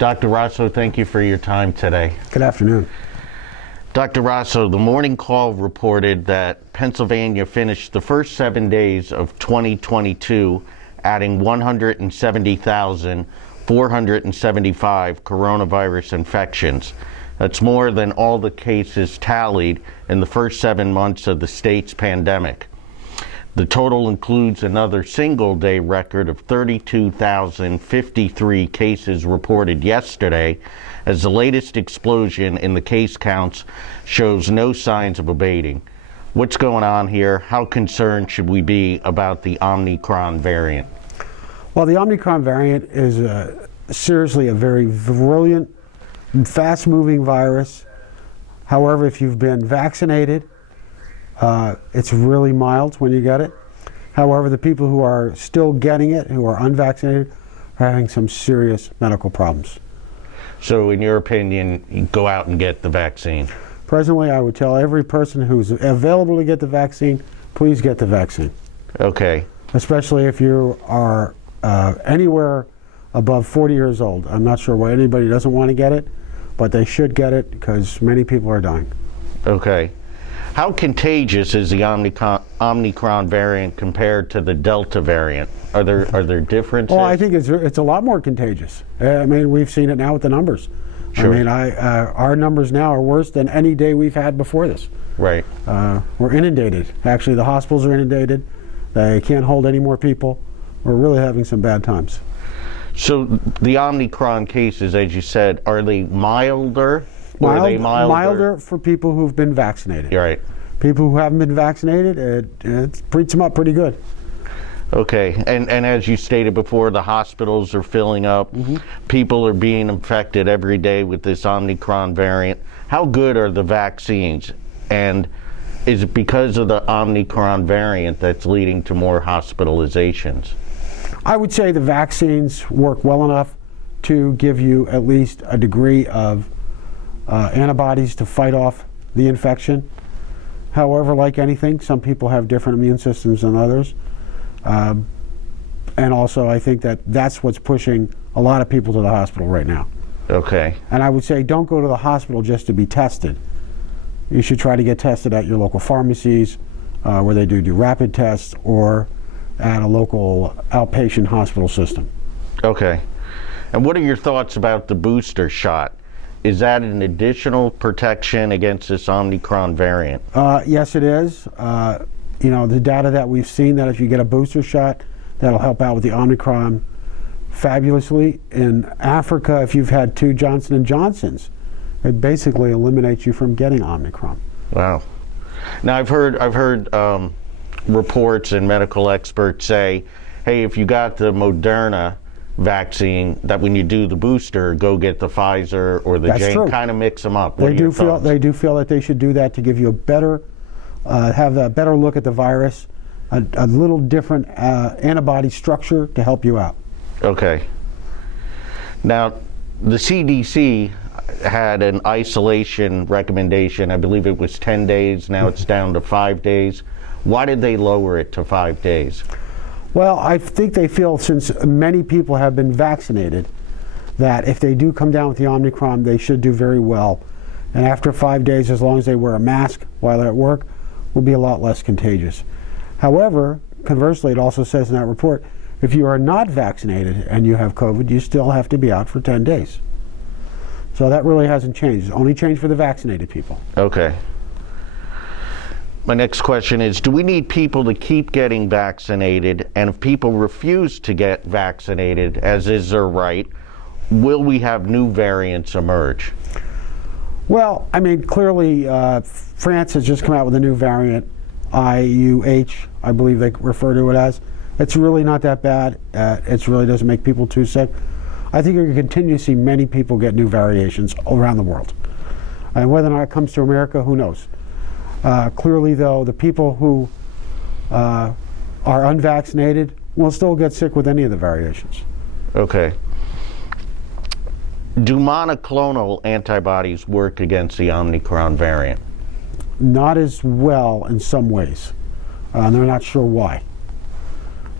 Dr. Raso, thank you for your time today. Good afternoon. Dr. Raso, the Morning Call reported that Pennsylvania finished the first 7 days of 2022 adding 170,475 coronavirus infections. That's more than all the cases tallied in the first 7 months of the state's pandemic. The total includes another single-day record of 32,053 cases reported yesterday, as the latest explosion in the case counts shows no signs of abating. What's going on here? How concerned should we be about the Omnicron variant? Well, the Omnicron variant is seriously a very virulent, fast-moving virus. However, if you've been vaccinated, it's really mild when you get it. However, the people who are still getting it, who are unvaccinated, are having some serious medical problems. So in your opinion, you go out and get the vaccine? Presently, I would tell every person who's available to get the vaccine, please get the vaccine. Okay. Especially if you are anywhere above 40 years old. I'm not sure why anybody doesn't want to get it, but they should get it because many people are dying. Okay. How contagious is the Omnicron variant compared to the Delta variant? Are there differences? Well, I think it's a lot more contagious. I mean, we've seen it now with the numbers. Sure. I mean, our numbers now are worse than any day we've had before this. Right. We're inundated. Actually, the hospitals are inundated. They can't hold any more people. We're really having some bad times. So the Omnicron cases, as you said, are they milder? Or are they milder for people who've been vaccinated. You're right. People who haven't been vaccinated, it treats them up pretty good. Okay, and as you stated before, the hospitals are filling up. Mm-hmm. People are being infected every day with this Omnicron variant. How good are the vaccines? And is it because of the Omnicron variant that's leading to more hospitalizations? I would say the vaccines work well enough to give you at least a degree of antibodies to fight off the infection. However, like anything, some people have different immune systems than others. And also, I think that's what's pushing a lot of people to the hospital right now. Okay. And I would say don't go to the hospital just to be tested. You should try to get tested at your local pharmacies where they do rapid tests, or at a local outpatient hospital system. Okay. And what are your thoughts about the booster shot? Is that an additional protection against this Omnicron variant? Yes, it is. You know, the data that we've seen, that if you get a booster shot, that'll help out with the Omicron fabulously. In Africa, if you've had 2 Johnson & Johnsons, it basically eliminates you from getting Omicron. Wow. Now, I've heard reports and medical experts say, hey, if you got the Moderna vaccine, that when you do the booster, go get the Pfizer or the J, kind of mix them up. They do feel that they should do that to give you a better, have a better look at the virus, a little different antibody structure to help you out. Okay. Now, the CDC had an isolation recommendation. I believe it was 10 days. Now it's down to 5 days. Why did they lower it to 5 days? Well, I think they feel, since many people have been vaccinated, that if they do come down with the Omicron, they should do very well. And after 5 days, as long as they wear a mask while they're at work, will be a lot less contagious. However, conversely, it also says in that report, if you are not vaccinated and you have COVID, you still have to be out for 10 days. So that really hasn't changed. It's only changed for the vaccinated people. Okay. My next question is, do we need people to keep getting vaccinated? And if people refuse to get vaccinated, as is their right, will we have new variants emerge? Well, I mean, clearly, France has just come out with a new variant, IUH, I believe they refer to it as. It's really not that bad. It really doesn't make people too sick. I think you're going to continue to see many people get new variations around the world. And whether or not it comes to America, who knows? Clearly, though, the people who are unvaccinated will still get sick with any of the variations. Okay. Do monoclonal antibodies work against the Omnicron variant? Not as well in some ways. They're not sure why.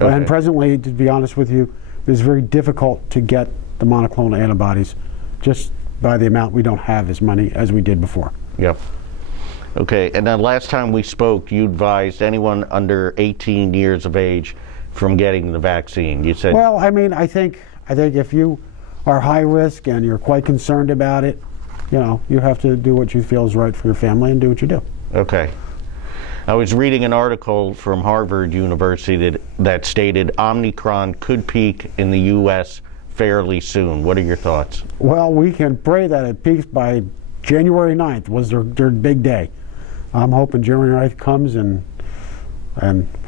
Okay. And presently, to be honest with you, it's very difficult to get the monoclonal antibodies, just by the amount we don't have as many as we did before. Yep. Okay, and then last time we spoke, you advised anyone under 18 years of age from getting the vaccine. You said... Well, I mean, I think if you are high risk and you're quite concerned about it, you have to do what you feel is right for your family and do what you do. Okay. I was reading an article from Harvard University that stated Omnicron could peak in the U.S. fairly soon. What are your thoughts? Well, we can pray that it peaks by January 9th was their big day. I'm hoping January 9th comes and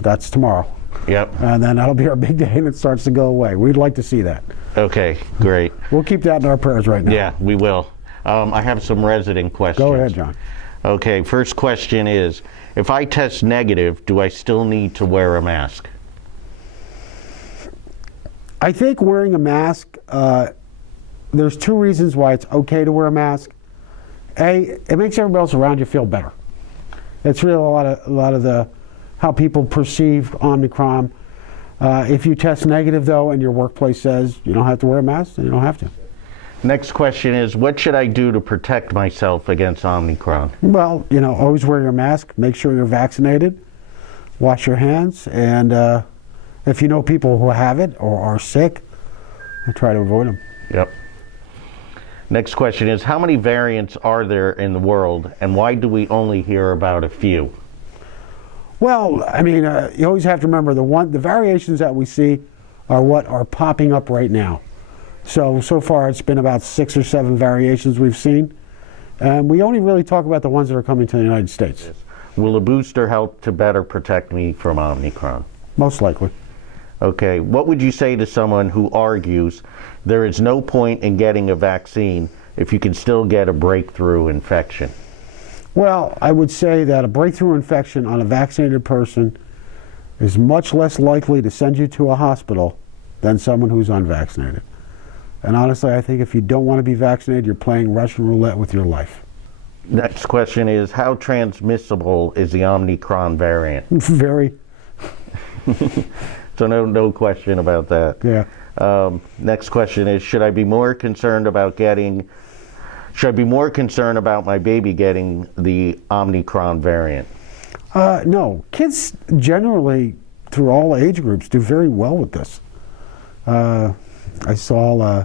that's tomorrow. Yep. And then that'll be our big day and it starts to go away. We'd like to see that. Okay, great. We'll keep that in our prayers right now. Yeah, we will. I have some resident questions. Go ahead, John. Okay, first question is, if I test negative, do I still need to wear a mask? I think wearing a mask, there's two reasons why it's okay to wear a mask. A, it makes everybody else around you feel better. It's really a lot of how people perceive Omicron. If you test negative, though, and your workplace says you don't have to wear a mask, then you don't have to. Next question is, what should I do to protect myself against Omicron? Well, always wear your mask. Make sure you're vaccinated. Wash your hands. And if you know people who have it or are sick, try to avoid them. Yep. Next question is, how many variants are there in the world, and why do we only hear about a few? Well, I mean, you always have to remember the variations that we see are what are popping up right now. So far it's been about 6 or 7 variations we've seen. And we only really talk about the ones that are coming to the United States. Yes. Will a booster help to better protect me from Omicron? Most likely. Okay, what would you say to someone who argues there is no point in getting a vaccine if you can still get a breakthrough infection? Well, I would say that a breakthrough infection on a vaccinated person is much less likely to send you to a hospital than someone who's unvaccinated. And honestly, I think if you don't want to be vaccinated, you're playing Russian roulette with your life. Next question is, how transmissible is the Omnicron variant? Very. So no question about that. Yeah. Next question is, should I be more concerned about my baby getting the Omnicron variant? No. Kids generally, through all age groups, do very well with this. I saw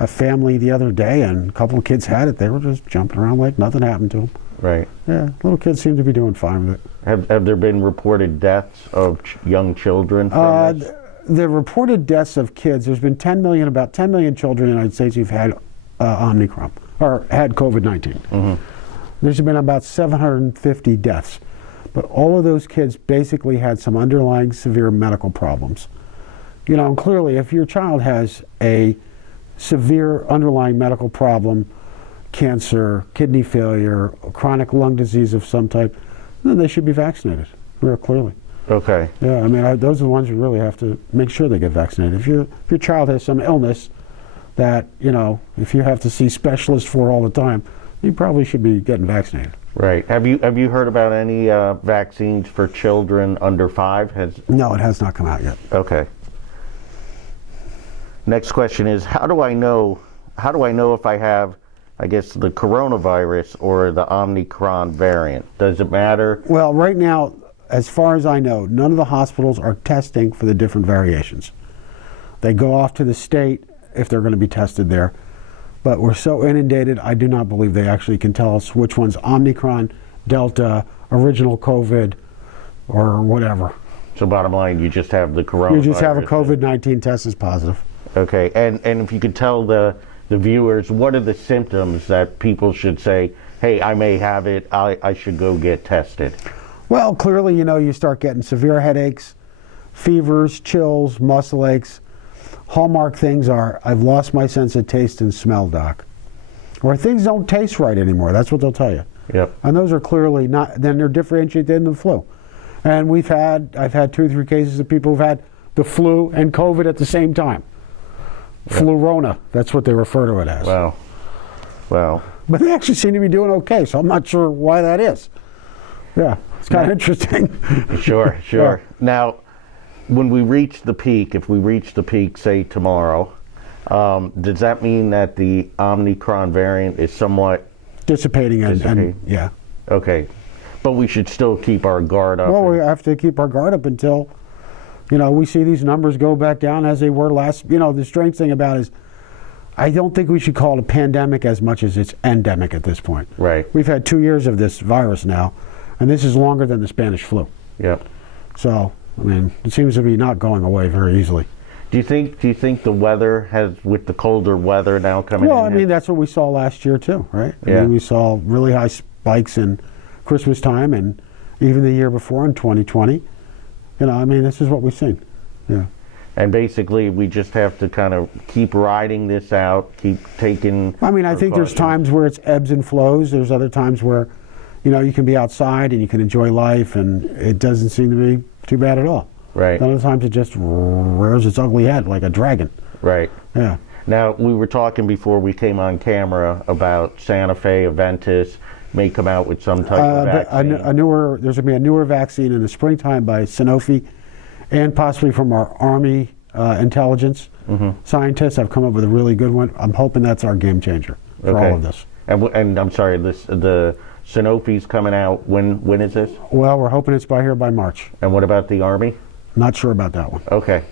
a family the other day, and a couple of kids had it. They were just jumping around like nothing happened to them. Right. Yeah, little kids seem to be doing fine with it. Have there been reported deaths of young children from this? The reported deaths of kids, there's been about 10 million children in the United States who've had Omicron, or had COVID-19. Mm-hmm. There's been about 750 deaths. But all of those kids basically had some underlying severe medical problems. And clearly, if your child has a severe underlying medical problem, cancer, kidney failure, chronic lung disease of some type, then they should be vaccinated, very clearly. Okay. Yeah, I mean, those are the ones you really have to make sure they get vaccinated. If your child has some illness that, if you have to see specialists for all the time, you probably should be getting vaccinated. Right. Have you heard about any vaccines for children under 5? No, it has not come out yet. Okay. Next question is, how do I know if I have, I guess, the coronavirus or the Omnicron variant? Does it matter? Well, right now, as far as I know, none of the hospitals are testing for the different variations. They go off to the state if they're going to be tested there. But we're so inundated, I do not believe they actually can tell us which one's Omnicron, Delta, original COVID, or whatever. So bottom line, you just have the coronavirus. You just have a COVID-19 test is positive. Okay, and if you could tell the viewers, what are the symptoms that people should say, hey, I may have it, I should go get tested? Well, clearly, you start getting severe headaches, fevers, chills, muscle aches. Hallmark things are, I've lost my sense of taste and smell, doc. Or things don't taste right anymore. That's what they'll tell you. Yep. And those are clearly not, then they're differentiated in the flu. And I've had 2 or 3 cases of people who've had the flu and COVID at the same time. Yep. Flu-rona, that's what they refer to it as. Wow. Wow. But they actually seem to be doing okay, so I'm not sure why that is. Yeah, it's kind of interesting. Sure. Yeah. Now, when we reach the peak, if we reach the peak, say tomorrow, Does that mean that the Omnicron variant is somewhat Dissipating and yeah. okay? But we should still keep our guard up. Well, we have to keep our guard up until, we see these numbers go back down as they were last. The strange thing about it is, I don't think we should call it a pandemic as much as it's endemic at this point. Right. We've had 2 years of this virus now, and this is longer than the Spanish flu. Yep. So, it seems to be not going away very easily. Do you think the weather has, with the colder weather now coming in? Well, that's what we saw last year too, right? Yeah. We saw really high spikes in Christmas time and even the year before in 2020. This is what we've seen. Yeah. And basically, we just have to kind of keep riding this out, keep taking. I think there's times where it's ebbs and flows. There's other times where, you can be outside and you can enjoy life, and it doesn't seem to be too bad at all. Right. Other times it just rears its ugly head like a dragon. Right. Yeah. Now, we were talking before we came on camera about Sanofi, Aventis may come out with some type of vaccine. There's going to be a newer vaccine in the springtime by Sanofi, and possibly from our Army intelligence scientists have come up with a really good one. I'm hoping that's our game changer for all of this. And I'm sorry, the Sanofi's coming out. When is this? Well, we're hoping it's by March. And what about the Army? Not sure about that one. Okay.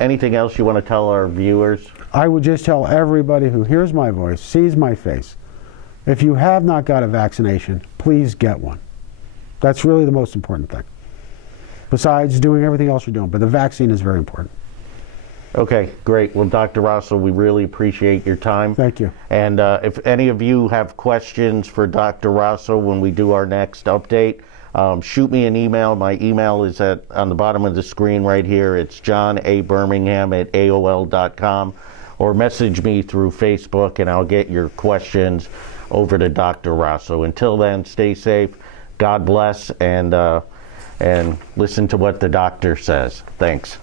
Anything else you want to tell our viewers? I would just tell everybody who hears my voice, sees my face, if you have not got a vaccination, please get one. That's really the most important thing, besides doing everything else you're doing. But the vaccine is very important. Okay, great. Well, Dr. Raso, we really appreciate your time. Thank you. And if any of you have questions for Dr. Raso when we do our next update, shoot me an email. My email is on the bottom of the screen right here. It's johnabermingham@aol.com, or message me through Facebook, and I'll get your questions over to Dr. Raso. Until then, stay safe. God bless, and listen to what the doctor says. Thanks.